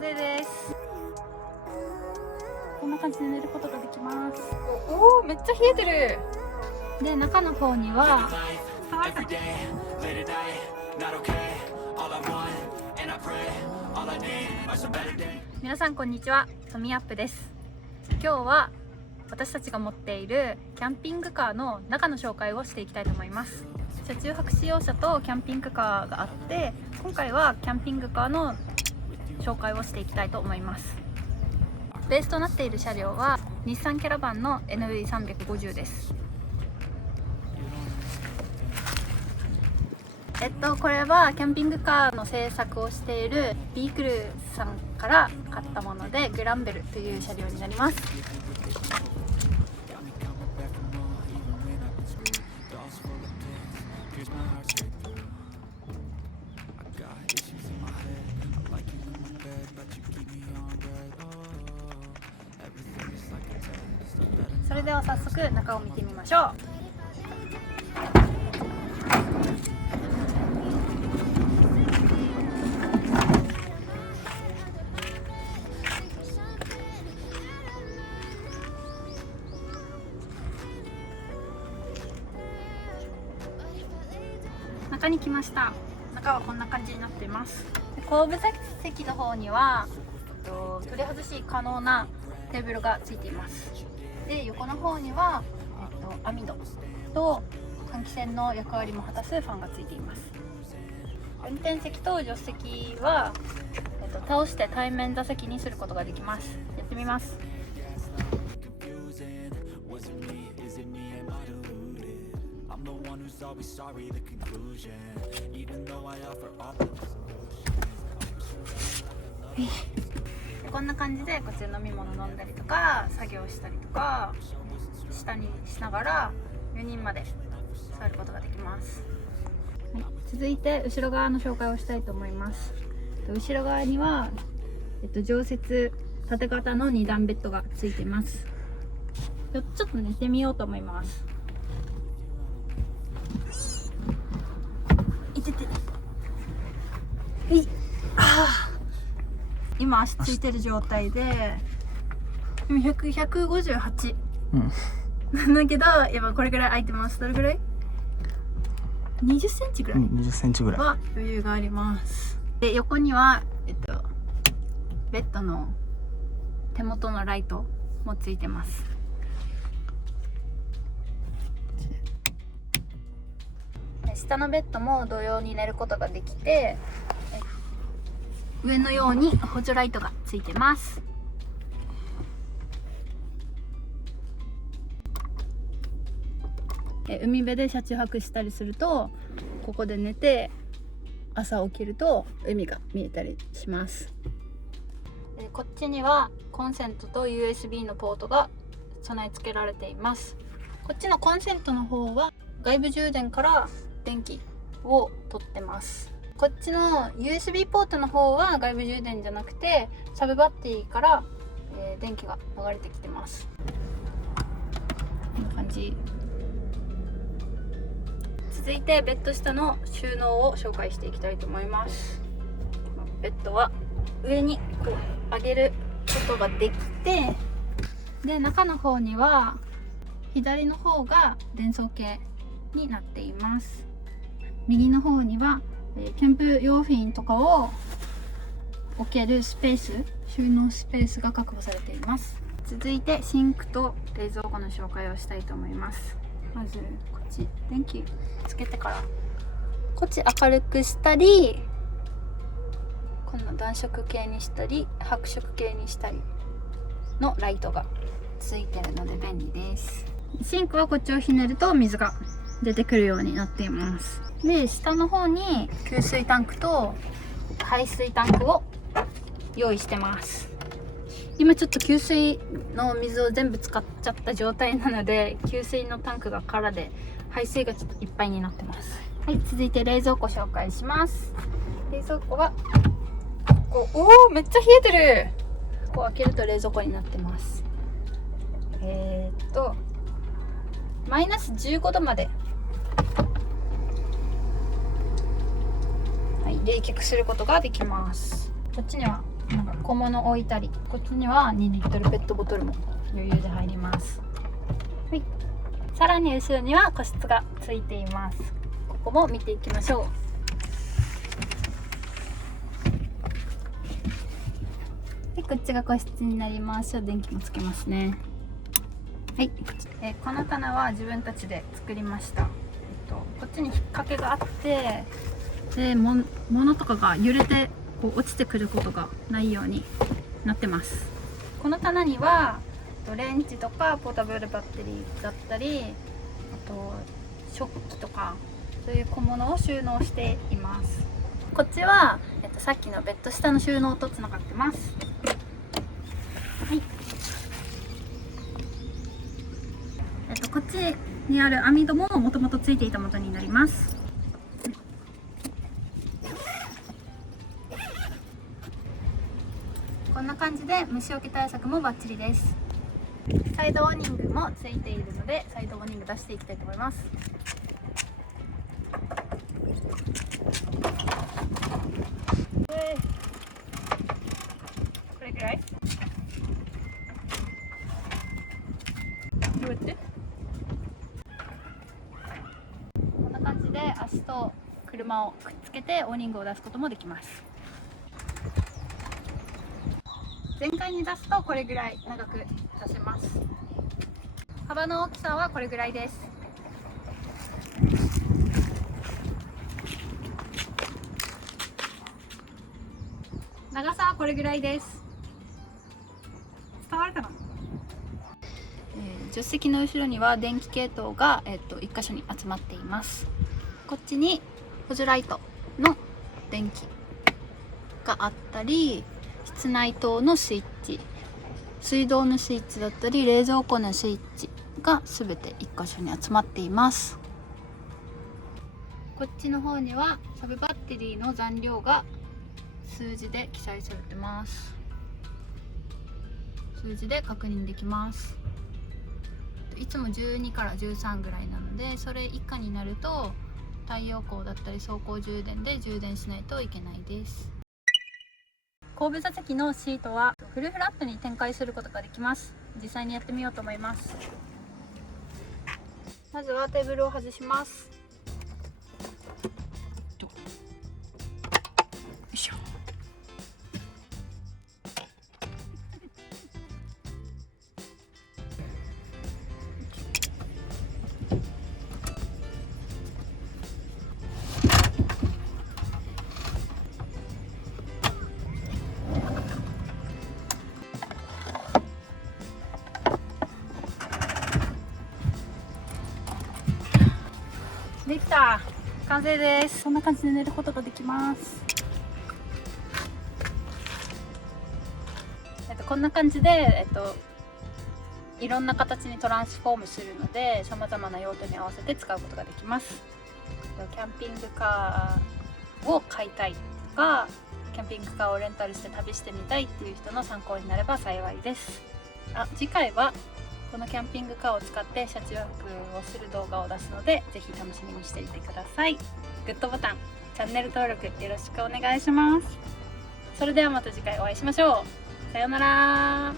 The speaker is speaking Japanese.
風です。こんな感じで寝ることができます。おお、めっちゃ冷えてる。で、中の方には皆さんこんにちは、トミアップです。今日は私たちが持っているキャンピングカーの中の紹介をしていきたいと思います。車中泊使用車とキャンピングカーがあって、今回はキャンピングカーの紹介をしていきたいと思います。ベースとなっている車両は日産キャラバンの NV350 です。これはキャンピングカーの製作をしているビークルさんから買ったもので、グランベルという車両になります。それでは早速中を見てみましょう。中に来ました。中はこんな感じになっています。後部座席の方には取り外し可能なテーブルがついています。で、横の方には、網戸と換気扇の役割も果たすファンがついています。運転席と助手席は、倒して対面座席にすることができます。やってみます。こんな感じでこちら飲み物飲んだりとか作業したりとか下にしながら4人まで座ることができます。はい、続いて後ろ側の紹介をしたいと思います。後ろ側には、常設縦型の2段ベッドがついています。ちょっと寝てみようと思います。いてて、今足ついてる状態で158、なんだけど今これぐらい空いてます。どれぐらい？20センチぐらい、20センチぐらいは余裕があります。で、横には、ベッドの手元のライトもついてます。下のベッドも同様に寝ることができて、上のように補助ライトがついてます。海辺で車中泊したりすると、ここで寝て朝起きると海が見えたりします。こっちにはコンセントと USB のポートが備え付けられています。こっちのコンセントの方は外部充電から電気を取ってます。こっちの USB ポートの方は外部充電じゃなくてサブバッテリーから、電気が流れてきてます。こんな感じ。続いてベッド下の収納を紹介していきたいと思います。ベッドは上にこう上げることができて、で、中の方には左の方が電装系になっています。右の方にはキャンプ用品とかを置けるスペース、収納スペースが確保されています。続いてシンクと冷蔵庫の紹介をしたいと思います。まずこっち電気つけてから、こっち明るくしたり、こんな暖色系にしたり白色系にしたりのライトがついてるので便利です。シンクはこっちをひねると水が出てくるようになっています。で、下の方に給水タンクと排水タンクを用意してます。今ちょっと給水の水を全部使っちゃった状態なので、給水のタンクが空で排水がちょっといっぱいになってます。はい、続いて冷蔵庫紹介します。冷蔵庫はめっちゃ冷えてる。こう開けると冷蔵庫になってます。マイナス15度まで、冷却することができます。こっちにはなんか小物置いたり、こっちには2リットルペットボトルも余裕で入ります。はい、さらに後ろには個室がついています。ここも見ていきましょう。でこっちが個室になります。電気もつけますね。はい、この棚は自分たちで作りました。こっちに引っ掛けがあって、で物とかが揺れてこう落ちてくることがないようになってます。この棚にはレンチとかポータブルバッテリーだったり、あと食器とかそういう小物を収納しています。こっちは、さっきのベッド下の収納とつながってます。はい、こっちにある網戸ももともとついていたものになります。こんな感じで虫除け対策もバッチリです。サイドオーニングもついているので、サイドオーニング出していきたいと思います。これぐらい？どうやって？こんな感じで足と車をくっつけてオーニングを出すこともできます。全開に出すとこれぐらい長く出せます。幅の大きさはこれぐらいです。長さはこれぐらいです。伝わるかな？助手席の後ろには電気系統が、1箇所に集まっています。こっちに補助ライトの電気があったり、室内灯のスイッチ、水道のスイッチだったり、冷蔵庫のスイッチが全て1箇所に集まっています。こっちの方にはサブバッテリーの残量が数字で記載されてます。数字で確認できます。いつも12から13ぐらいなので、それ以下になると太陽光だったり走行充電で充電しないといけないです。後部座席のシートはフルフラットに展開することができます。実際にやってみようと思います。まずはテーブルを外します。よいしょ。できた、完成です。こんな感じで寝ることができます。こんな感じで、いろんな形にトランスフォームするので、さまざまな用途に合わせて使うことができます。キャンピングカーを買いたいとか、キャンピングカーをレンタルして旅してみたいっていう人の参考になれば幸いです。次回はこのキャンピングカーを使って車中泊をする動画を出すので、ぜひ楽しみにしていてください。グッドボタン、チャンネル登録よろしくお願いします。それではまた次回お会いしましょう。さようなら。